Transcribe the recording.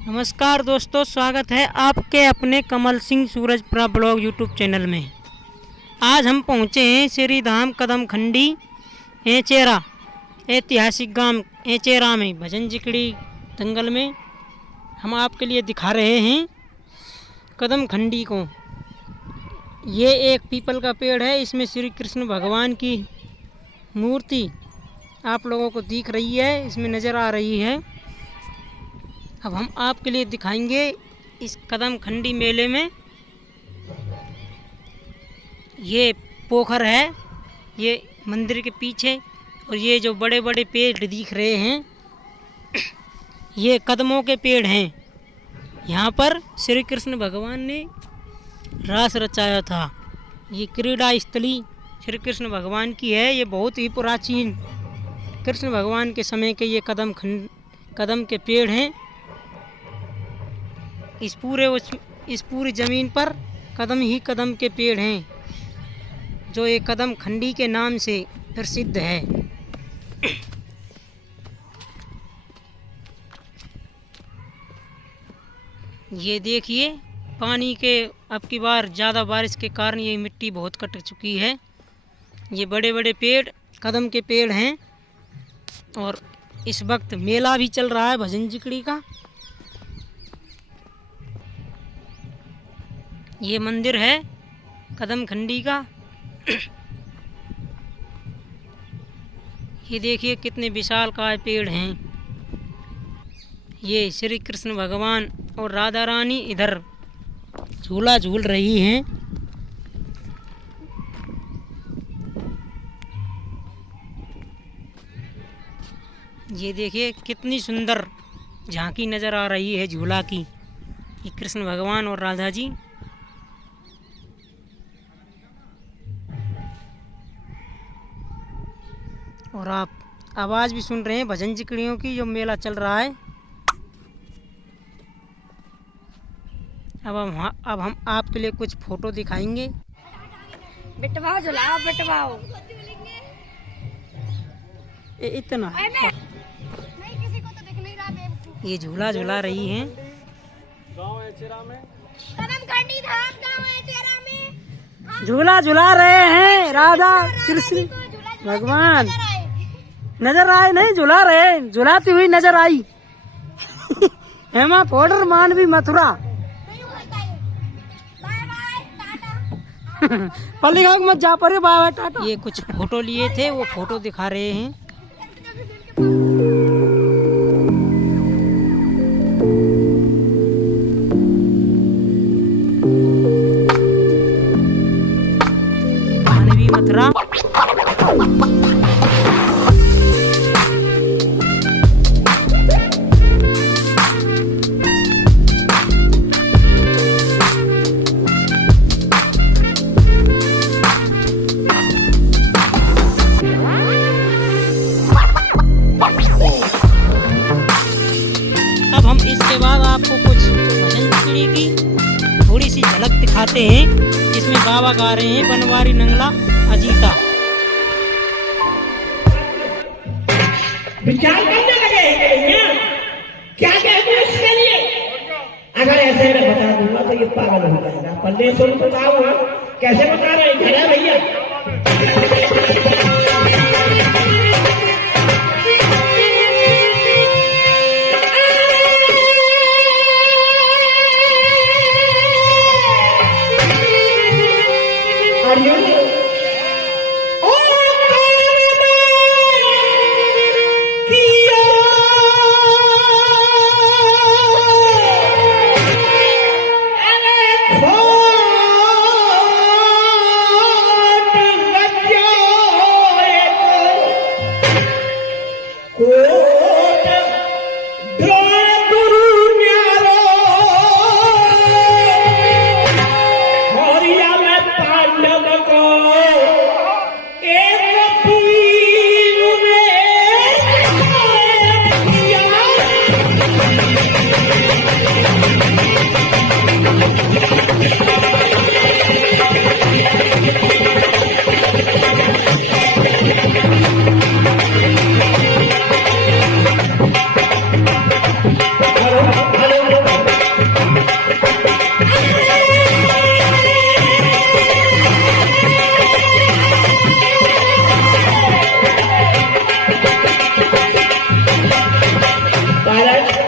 नमस्कार दोस्तों, स्वागत है आपके अपने Kamal Singh Surajpura blog YouTube channel में। आज हम पहुँचे हैं श्री धाम कदम खंडी एचेरा ऐतिहासिक गांव एचेरा में भजन जिकड़ी दंगल में। हम आपके लिए दिखा रहे हैं कदम खंडी को। ये एक पीपल का पेड़ है, इसमें श्री कृष्ण भगवान की मूर्ति आप लोगों को दिख रही है, इसमें नज़र आ रही है। अब हम आपके लिए दिखाएंगे इस कदम खंडी मेले में। ये पोखर है, ये मंदिर के पीछे, और ये जो बड़े बड़े पेड़ दिख रहे हैं ये कदमों के पेड़ हैं। यहाँ पर श्री कृष्ण भगवान ने रास रचाया था। ये क्रीड़ा स्थली श्री कृष्ण भगवान की है। ये बहुत ही प्राचीन कृष्ण भगवान के समय के ये कदम के पेड़ हैं। इस पूरी ज़मीन पर कदम ही कदम के पेड़ हैं, जो एक कदम खंडी के नाम से प्रसिद्ध है। ये देखिए, पानी के अब की बार ज़्यादा बारिश के कारण ये मिट्टी बहुत कट चुकी है। ये बड़े बड़े पेड़ कदम के पेड़ हैं, और इस वक्त मेला भी चल रहा है भजन जिकड़ी का। ये मंदिर है कदम खंडी का। ये देखिए कितने विशालकाय पेड़ हैं। ये श्री कृष्ण भगवान और राधा रानी इधर झूला झूल रही हैं। ये देखिए कितनी सुंदर झांकी नज़र आ रही है झूला की। ये कृष्ण भगवान और राधा जी। और आप आवाज़ भी सुन रहे हैं भजन जिकड़ियों की, जो मेला चल रहा है। अब हम आपके लिए कुछ फ़ोटो दिखाएंगे। बिटवाओ झुलाओ बिटवाओ। इतना नहीं, किसी को तो दिख नहीं रहा बेवकूफ। ये झूला झूला रही हैं। गाँव एचेरा में कदम खंडी धाम गाँव एचेरा में झूला झूला रहे हैं राधा कृष्ण भगवान। नजर आए नहीं, झुला रहे, झुलाती हुई नजर आई। हेमा पाउडर मानवी मथुरा। पल्ली गाँव मत जा पर बाबा टाटा। ये कुछ फोटो लिए थे, वो फोटो दिखा रहे हैं। मानवी मथुरा। अब हम इसके बाद आपको कुछ भजन जिकड़ी की थोड़ी सी झलक दिखाते हैं, जिसमें बाबा गा रहे हैं बनवारी नंगला अजीता। विचार करने लगे क्या कहते हैं इसके लिए। अगर ऐसे मैं बता दूंगा तो ये पागल हो जाएगा। पल्ले सुन बताओ, कैसे बता रहे हैं घड़ा भैया। महाराज